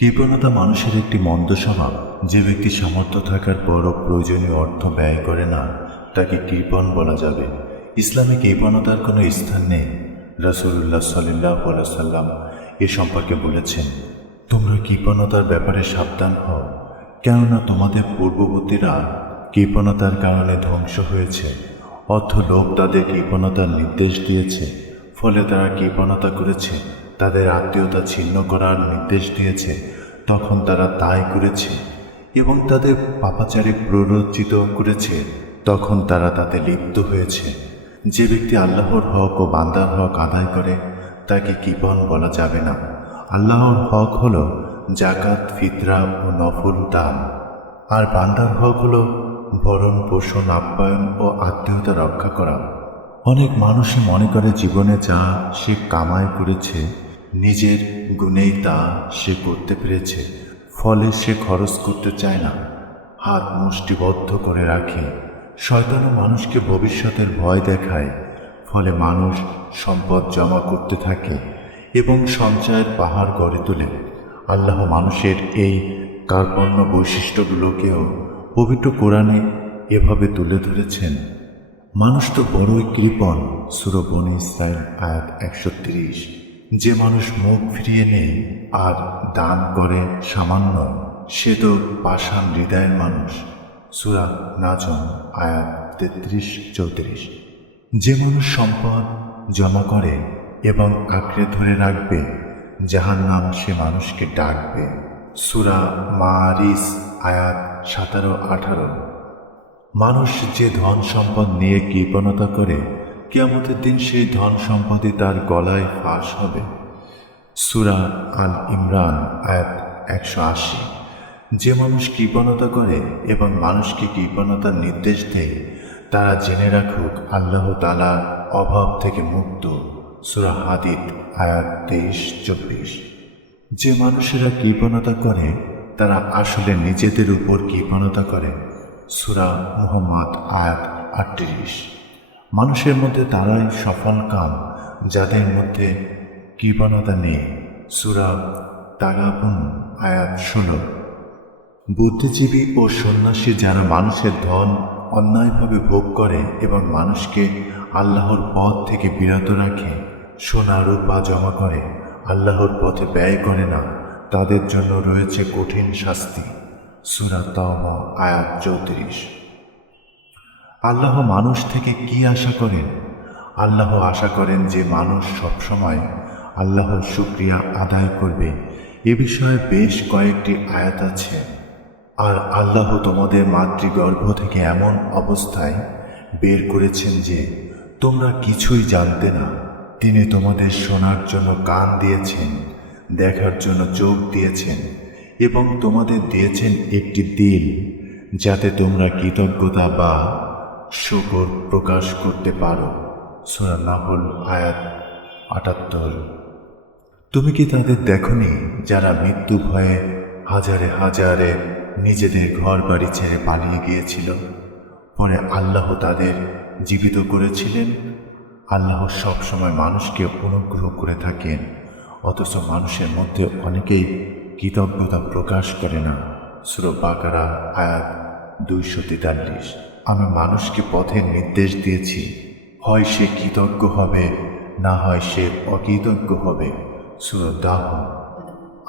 কৃপণতা মানুষের একটি মন্দ স্বভাব। যে ব্যক্তি সামর্থ্য থাকার পরও প্রয়োজনীয় অর্থ ব্যয় করে না, তাকে কৃপণ বলা যাবে। ইসলামে কৃপণতার কোনো স্থান নেই। রাসুল্লাহ সাল্লাহ সাল্লাম এ সম্পর্কে বলেছেন, তোমরা কৃপণতার ব্যাপারে সাবধান হও, কেননা তোমাদের পূর্ববর্তীরা কৃপণতার কারণে ধ্বংস হয়েছে, অর্থ লোক তাদের কৃপণতার নির্দেশ দিয়েছে, ফলে তারা কৃপণতা করেছে। তাদের আত্মীয়তা ছিন্ন করার নির্দেশ দিয়েছে, তখন তারা তাই করেছে এবং তাদের পাপাচারে প্ররোচিত করেছে। তখন তারা তাতে লিপ্ত হয়েছে। যে ব্যক্তি আল্লাহর হক ও বান্দার হক আদায় করে, তাকে কৃপণ বলা যাবে না। আল্লাহর হক হল জাকাত ফিতরা ও নফল দান। আর বান্দার হক হল ভরণ, পোষণ, আপ্যায়ন ও আত্মীয়তা রক্ষা করা। অনেক মানুষই মনে করে জীবনে যা সে কামাই করেছে নিজের গুণেই তা সে করতে পেরেছে, ফলে সে খরচ করতে চায় না। হাত মুষ্টিবদ্ধ করে রাখে। শয়তানও মানুষকে ভবিষ্যতের ভয় দেখায়, ফলে মানুষ সম্পদ জমা করতে থাকে এবং সঞ্চয়ের পাহাড় গড়ে তোলে। আল্লাহ মানুষের এই কার্পণ্য বৈশিষ্ট্যগুলোকেও পবিত্র কোরআনে এভাবে তুলে ধরেছেন। মানুষ তো বড়ই কৃপণ। সুরবন ইসরায়েল আয়াত একশো তিরিশ। যে মানুষ মুখ ফিরিয়ে নেই আর দান করে সামান্য, সে তো পাষাণ হৃদয়ের মানুষ। সুরা নাচন আয়াত তেত্রিশ, চৌত্রিশ। যে মানুষ সম্পদ জমা করে এবং আঁকড়ে ধরে রাখবে যাহার নাম সে মানুষকে ডাকবে। সুরা মারিস আয়াত সতেরো আঠারো। মানুষ যে ধন সম্পদ নিয়ে কৃপণতা করে কিয়ামতের দিন সেই ধন সম্পদে তার গলায় ফাঁস হবে। সুরা আল ইমরান, আয়াত একশো আশি। যে মানুষ কৃপণতা করে এবং মানুষকে কৃপণতার নির্দেশ দেয়, তারা জেনে রাখুক আল্লাহ তালা অভাব থেকে মুক্ত। সুরা হাদিদ, আয়াত তেইশ, চব্বিশ। যে মানুষেরা কৃপণতা করে, তারা আসলে নিজেদের উপর কৃপণতা করে। সুরা মুহাম্মদ, আয়াত আটত্রিশ। মানুষের মধ্যে তারাই সফল কাম, যাদের মধ্যে কৃপণতা নেই। সুরা তাগাপুন আয়াত ষোলো। বুদ্ধিজীবী ও সন্ন্যাসী যারা মানুষের ধন অন্যায়ভাবে ভোগ করে এবং মানুষকে আল্লাহর পথ থেকে বিরত রাখে সোনা রূপা জমা করে, আল্লাহর পথে ব্যয় করে না, তাদের জন্য রয়েছে কঠিন শাস্তি। সুরা তহ আয়াত চৌত্রিশ। আল্লাহ মানুষ থেকে কি আশা করেন? আল্লাহ আশা করেন যে মানুষ সবসময় আল্লাহর শুক্রিয়া আদায় করবে। এ বিষয়ে বেশ কয়েকটি আয়াত আছে। আর আল্লাহ তোমাদের মাতৃগর্ভ থেকে এমন অবস্থায় বের করেছেন যে তোমরা কিছুই জানতে না। তিনি তোমাদের শোনার জন্য কান দিয়েছেন, দেখার জন্য চোখ দিয়েছেন এবং তোমাদের দিয়েছেন একটি দিল, যাতে তোমরা কৃতজ্ঞতা বা শুকর প্রকাশ করতে পারো। সোনা নাহল আয়াত আটাত্তর। তুমি কি তাদের দেখনি, যারা মৃত্যু ভয়ে হাজারে হাজারে নিজেদের ঘর বাড়ি ছেড়ে পালিয়ে গিয়েছিল? পরে আল্লাহ তাদের জীবিত করেছিলেন। আল্লাহ সবসময় মানুষকে অনুগ্রহ করে থাকেন, অথচ মানুষের মধ্যে অনেকেই কৃতজ্ঞতা প্রকাশ করে না। সুরো বাকারা আয়াত দুইশো তেতাল্লিশ। আমি মানুষকে পথের নির্দেশ দিয়েছি। হয় সে কৃতজ্ঞ হবে, না হয় সে অকৃতজ্ঞ হবে। সুরো দাহ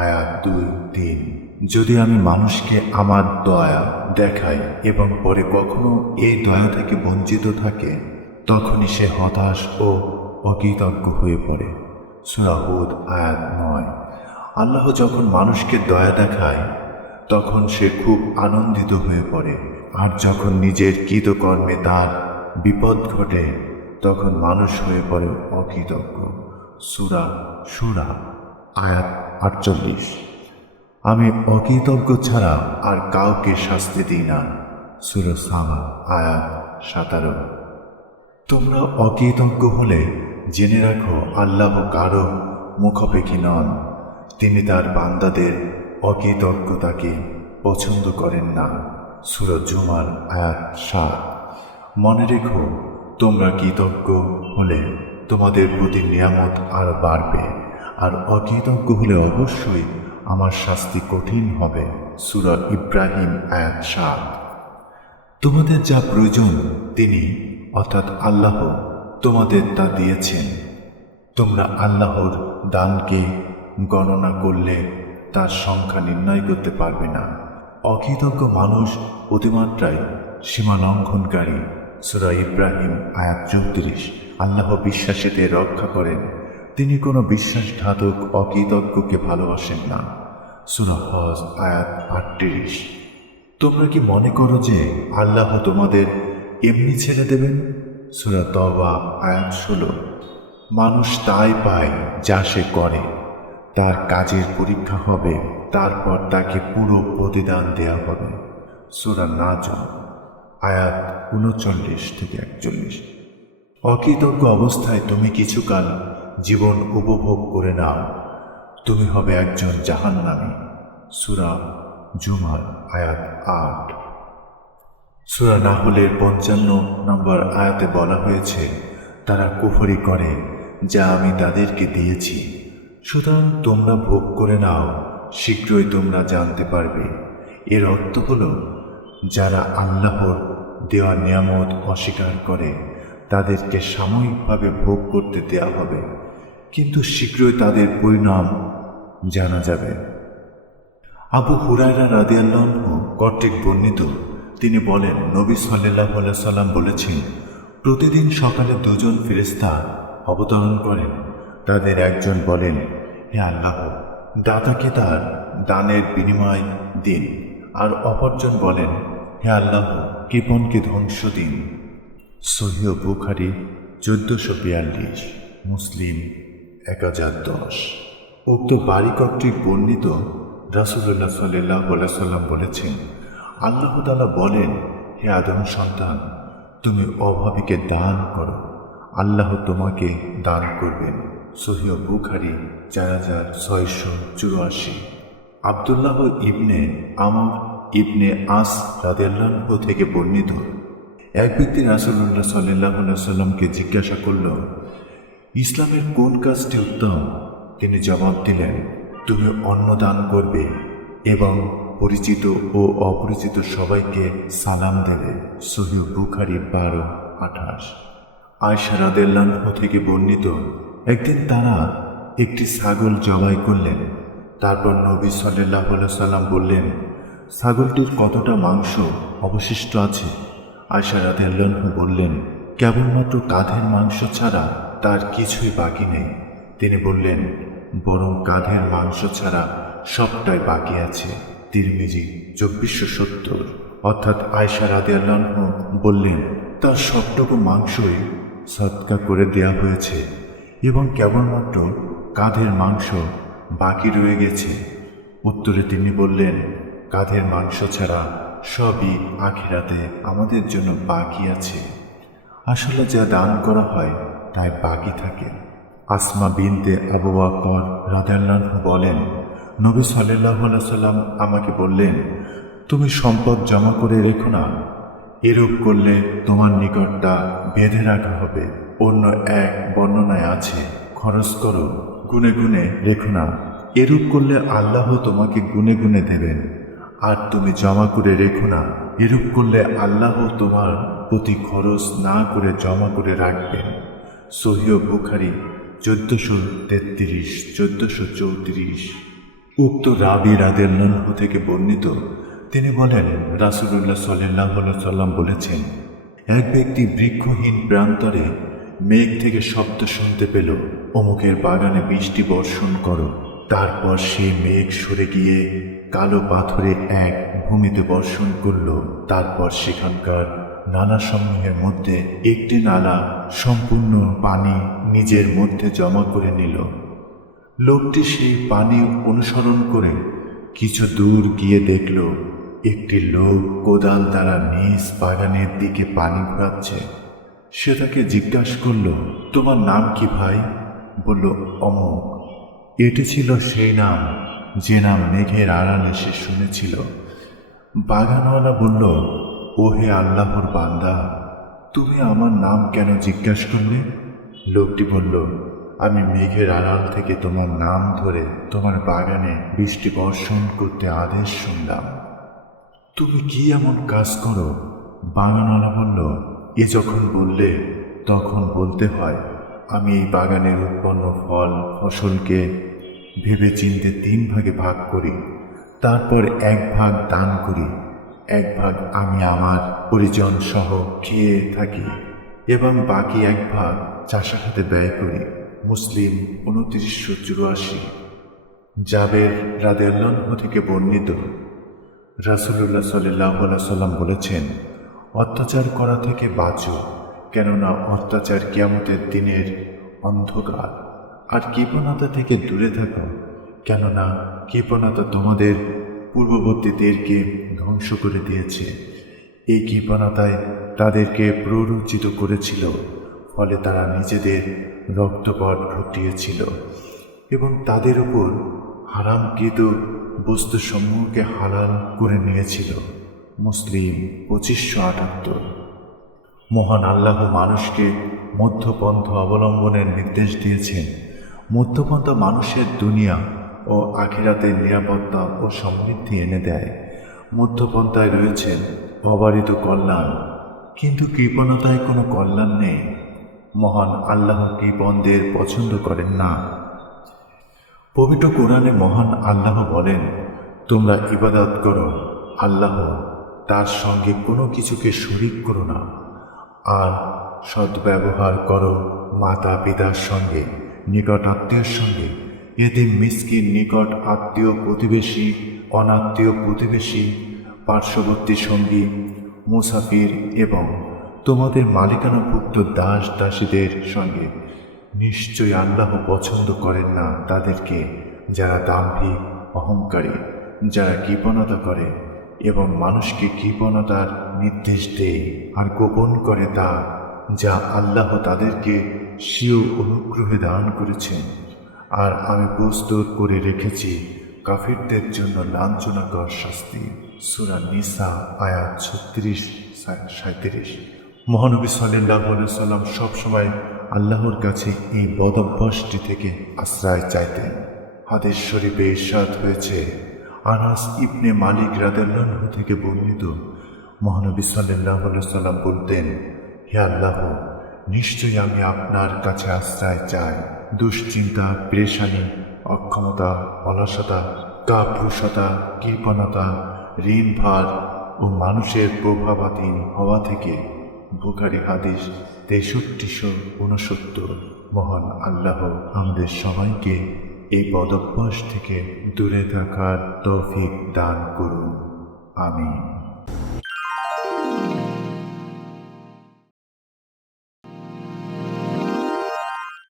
আয়াত দুই, তিন। যদি আমি মানুষকে আমার দয়া দেখাই এবং পরে কখনো এই দয়া থেকে বঞ্চিত থাকে, তখনই সে হতাশ ও অকৃতজ্ঞ হয়ে পড়ে। সুরাহুদ আয়াত নয়। আল্লাহ যখন মানুষকে দয়া দেখায় তখন সে খুব আনন্দিত হয়ে পড়ে। আর যখন নিজের কৃতকর্মে তার বিপদ ঘটে, তখন মানুষ হয়ে পড়ে অকৃতজ্ঞ। সুরা সুরা, আয়াত আটচল্লিশ। আমি অকৃতজ্ঞ ছাড়া আর কাউকে শাস্তি দিই না। সুর সামা, আয়াত সাতারো। তোমরা অকৃতজ্ঞ হলে জেনে রাখো, আল্লাহ কারও মুখাপেক্ষী নন। তিনি তার বান্দাদের অকৃতজ্ঞতাকে পছন্দ করেন না। সুরজ জুমার আয়াত সাত। মনে রেখো, তোমরা কৃতজ্ঞ হলে তোমাদের প্রতি নিয়ামত আর বাড়বে। আর অকৃতজ্ঞ হলে অবশ্যই আমার শাস্তি কঠিন হবে। সুরা ইব্রাহিম আয়াত সাত। তোমাদের যা প্রয়োজন তিনি, অর্থাৎ আল্লাহ, তোমাদের তা দিয়েছেন। তোমরা আল্লাহর দানকে গণনা করলে তার সংখ্যা নির্ণয় করতে পারবে না। অকৃতজ্ঞ মানুষ অতিমাত্রায় সীমা লঙ্ঘনকারী সুরা ইব্রাহিম, আয়াত চৌত্রিশ। আল্লাহ বিশ্বাসীদের রক্ষা করেন। তিনি কোনো বিশ্বাসঘাতক অকৃতজ্ঞকে ভালোবাসেন না। সুরা হজ, আয়াত আটত্রিশ। তোমরা কি মনে করো যে আল্লাহ তোমাদের এমনি ছেড়ে দেবেন? সুরা তবা আয়াত ষোলো। মানুষ তাই পায় যা সে করে। তার কাজের পরীক্ষা হবে, তারপর তাকে পুরো প্রতিদান দেয়া হবে। সুরা নাজ আয়াত উনচল্লিশ থেকে একচল্লিশ। অকৃতজ্ঞ অবস্থায় তুমি কিছুকাল জীবন উপভোগ করে নাও। তুমি হবে একজন জাহান্নামী। সুরা জুমার আয়াত আট। সুরা নাহলের পঞ্চান্ন নম্বর আয়াতে বলা হয়েছে, তারা কুফরি করে যা আমি তাদেরকে দিয়েছি। সুতরাং তোমরা ভোগ করে নাও, শীঘ্রই তোমরা জানতে পারবে। এর অর্থ হলো, যারা আল্লাহর দেওয়া নিয়ামত অস্বীকার করে, তাদেরকে সাময়িকভাবে ভোগ করতে দেয়া হবে। কিন্তু শীঘ্রই তাদের পরিণাম জানা যাবে। আবু হুরায়রা রাদিয়াল্লাহ কর্তৃক বর্ণিত, তিনি বলেন, নবী সাল্লাহ সাল্লাম বলেছেন, প্রতিদিন সকালে দুজন ফেরেস্তা অবতরণ করেন। তাদের একজন বলেন হে আল্লাহ দাতাকে তার দানের বিনিময় দিন? আর অপরজন বলেন, হে আল্লাহ কৃপণকে ধ্বংস দিন? সহিহ বুখারি, চোদ্দশো বিয়াল্লিশ, মুসলিম, এক হাজার দশ। উক্ত বাড়ি কর্তৃক বর্ণিত রাসুল্লাহ সাল্লাহ সাল্লাম বলেছেন, আল্লাহ তালা বলেন, হে আদম সন্তান, তুমি অভাবীকে দান করো। আল্লাহ তোমাকে দান করবেন। সহিহ বুখারি, চার হাজার ছয়শো চুরাশি। আবদুল্লাহ ইবনে আমর ইবনে আস রাদেল্লাহ থেকে বর্ণিত। এক ব্যক্তি রাসুল্লাহ সাল্লাহ সাল্লামকে জিজ্ঞাসা করল, ইসলামের কোন কাজটি উত্তম? তিনি জবাব দিলেন, তুমি অন্ন দান করবে এবং পরিচিত ও অপরিচিত সবাইকে সালাম দেবে। সহি বুখারি বারো আঠাশ। আয়সা রাদেল্লাহ থেকে বর্ণিত একদিন তারা একটি ছাগল জবাই করলেন। তারপর নবী সাল্লাহ সাল্লাম বললেন, ছাগলটির কতটা মাংস অবশিষ্ট আছে? রাদেল্লাহ বললেন, কেবলমাত্র কাঁধের মাংস ছাড়া তার কিছুই বাকি নেই। তিনি বললেন, বরং কাঁধের মাংস ছাড়া সবটাই বাকি আছে। তিরমিজি চব্বিশশো সত্তর। অর্থাৎ আয়সা রাদে বললেন, তার সবটুকু মাংসই সৎকা করে দেয়া হয়েছে। এবং কেবলমাত্র কাঁধের মাংস বাকি রয়ে গেছে। উত্তরে তিনি বললেন, কাঁধের মাংস ছাড়া সবই আখিরাতে আমাদের জন্য বাকি আছে। আসলে যা দান করা হয়, তাই বাকি থাকে। আসমা বিনতে আবু বকর রাদাল্লাহ বলেন, নবী সাল্লাহ সাল্লাম আমাকে বললেন, তুমি সম্পদ জমা করে রেখো না। এরূপ করলে তোমার নিকটটা বেঁধে রাখা হবে। অন্য এক বর্ণনায় আছে, খরচ করো, গুনে গুনে রেখো না। এরূপ করলে আল্লাহ তোমাকে গুনে গুনে দেবেন। আর তুমি জমা করে রেখো না, এরূপ করলে আল্লাহ তোমার প্রতি খরচ না করে জমা করে রাখবেন। সহিও বুখারি, চোদ্দশো তেত্রিশ, চোদ্দশো চৌত্রিশ। উক্ত রাবি রাদেল্লাহু থেকে বর্ণিত, তিনি বলেন, রাসুলুল্লাহ সাল্লাহ সাল্লাম বলেছেন, এক ব্যক্তি বৃক্ষহীন প্রান্তরে মেঘ থেকে শব্দ শুনতে পেল। অমুকের বাগানে বৃষ্টি বর্ষণ করো। তারপর সে মেঘ সরে গিয়ে কালো পাথরে এক ভূমিতে বর্ষণ করল। তারপর সেখানকার নালা সমূহের মধ্যে একটি নালা সম্পূর্ণ পানি নিজের মধ্যে জমা করে নিল। লোকটি সেই পানি অনুসরণ করে কিছু দূর গিয়ে দেখল, একটি লোক কোদাল দ্বারা নিজ বাগানের দিকে পানি ঘোরাচ্ছে। সে তাকে জিজ্ঞাসা করল, তোমার নাম কি ভাই? বলল, অমক। এটি ছিল সেই নাম, যে নাম মেঘের আড়ালে সে শুনেছিল। বাগানওয়ালা বলল ও হে আল্লাহর বান্দা, তুমি আমার নাম কেন জিজ্ঞাসা করলে? লোকটি বলল, আমি মেঘের আড়াল থেকে তোমার নাম ধরে তোমার বাগানে বৃষ্টি বর্ষণ করতে আদেশ শুনলাম। তুমি কি এমন কাজ করো? বাগানওয়ালা বলল এ যখন বললে, তখন বলতে হয়, আমি এই বাগানের উৎপন্ন ফল, ফসলকে ভেবে চিনতে তিন ভাগে ভাগ করি। তারপর এক ভাগ দান করি, এক ভাগ আমি আমার পরিজন সহ খেয়ে থাকি এবং বাকি এক ভাগ চাষাখাতে ব্যয় করি। মুসলিম উনত্রিশশো চুরাশি। জাবের রাদেল্লাহ থেকে বর্ণিত। রাসুল্লাহ সাল্লাহ সাল্লাম বলেছেন অত্যাচার করা থেকে বাঁচো, কেননা অত্যাচার কিয়ামতের দিনের অন্ধকার। আর কৃপণতা থেকে দূরে থাকো, কেননা কৃপণতা তোমাদের পূর্ববর্তীদেরকে ধ্বংস করে দিয়েছে। এই কৃপণতায় তাদেরকে প্ররোচিত করেছিল, ফলে তারা নিজেদের রক্তপট ঘটিয়েছিল এবং তাদের উপর হারামকৃত বস্তুসমূহকে হালাল করে নিয়েছিল। মুসলিম পঁচিশশো আটাত্তর। মহান আল্লাহ মানুষকে মধ্যপন্থ অবলম্বনের নির্দেশ দিয়েছেন। মধ্যপন্থ মানুষের দুনিয়া ও আখিরাতের নিরাপত্তা ও সমৃদ্ধি এনে দেয়। মধ্যপন্থায় রয়েছেন অবারিত কল্যাণ। কিন্তু কৃপণতায় কোনো কল্যাণ নেই। মহান আল্লাহ কৃপণদের পছন্দ করেন না। পবিত্র কোরআনে মহান আল্লাহ বলেন, তোমরা ইবাদত করো আল্লাহ তার সঙ্গে কোনো কিছুকে শরিক করো না। আর সদ্ব্যবহার করো মাতা পিতার সঙ্গে নিকট আত্মীয়ের সঙ্গে। এতে মিসকিন নিকট আত্মীয় প্রতিবেশী, অনাত্মীয় প্রতিবেশী, পার্শ্ববর্তী সঙ্গী, মুসাফির এবং তোমাদের মালিকানাভুক্ত দাস দাসীদের সঙ্গে। নিশ্চয়ই আল্লাহ পছন্দ করেন না তাদেরকে যারা দাম্ভিক, অহংকারী, যারা কৃপণতা করে। এবং মানুষকে কৃপণতার নির্দেশ দেয় আর গোপন করে তা, যা আল্লাহ তাদেরকে স্বীয় অনুগ্রহে দান করেছেন। আর আমি প্রস্তুত করে রেখেছি কাফিরদের জন্য লাঞ্ছনাকর শাস্তি। সুরা নিসা, আয়াত ছত্রিশ সাঁত্রিশ মহানবী সাল্লাহ সাল্লাম সবসময় আল্লাহর কাছে এই বদভ্যাসটি থেকে আশ্রয় চাইতেন। হাদিস শরীফে ইরশাদ হয়েছে আনাস ইবনে মালিক রাদেল্লাহ থেকে বর্ণিত, মহানবী সাল্লাহ সাল্লাম বলতেন, হে আল্লাহ, নিশ্চয়ই আমি আপনার কাছে আশ্রয় চাই। দুশ্চিন্তা, পেরেশানি, অক্ষমতা, অলসতা, কাপুরুষতা, কৃপণতা, ঋণ ভার ও মানুষের প্রভাবাধীন হওয়া থেকে বুখারি হাদিস তেষট্টিশো উনসত্তর, মহান আল্লাহ আমাদের সবাইকে এই বদভ্যাস থেকে দূরে থাকার তৌফিক দান করুন। আমিন।